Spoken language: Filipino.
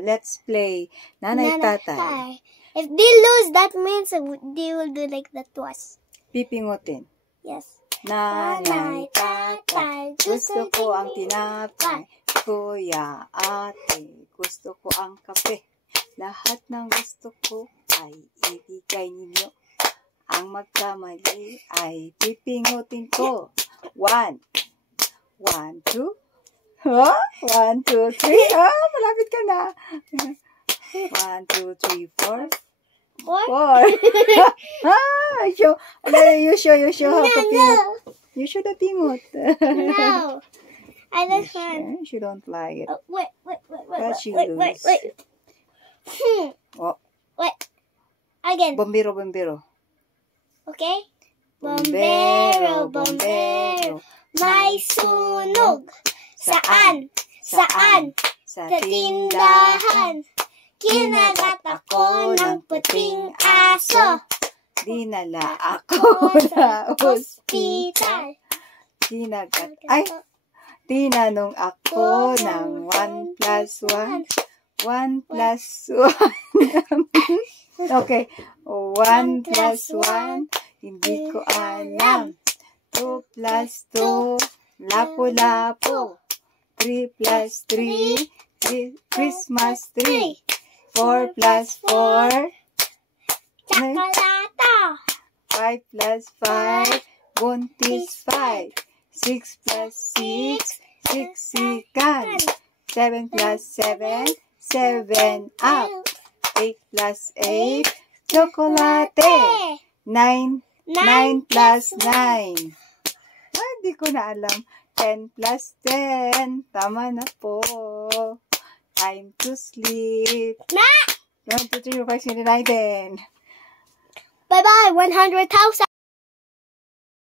Let's play. Nanay, tatay. If they lose, that means they will do like that to us. Pipingutin. Yes. Nanay, tatay, gusto ko ang tinapay. Kuya, ate, gusto ko ang kape. Lahat ng gusto ko ay ibigay ninyo. Ang magkamali ay pipingutin ko. 1, 2. Huh? 1, 2, 3. Oh, malapit ka na. 1, 2, 3, 4. 4. You show how to pingot. You show the pingot. No. I don't want. She don't like it. Wait. Oh. Wait. Again. Bombero. Okay? Bombero, may sunog. Saan? Sa tindahan. Kinagat ako ng puting aso. Dinala ako sa ospital. Tinanong ako ng 1 plus 1. 1 plus 1. Okay. 1 plus 1. Hindi ko alam. 2 plus 2. Lapu-lapu. 3 plus 3. Christmas tree. 4 plus 4. Tsakalata. 5 plus 5. Buntis 5. 6 plus 6. Siksikan. 7 plus 7. 7 up. 8 plus 8. Chocolate. 9 plus 9. Hindi ko na alam. 10 plus 10. Tama na po. Time to sleep. 1, 2, 3, 4, 5, 6, 7, 8, 10. Bye-bye, 100,000.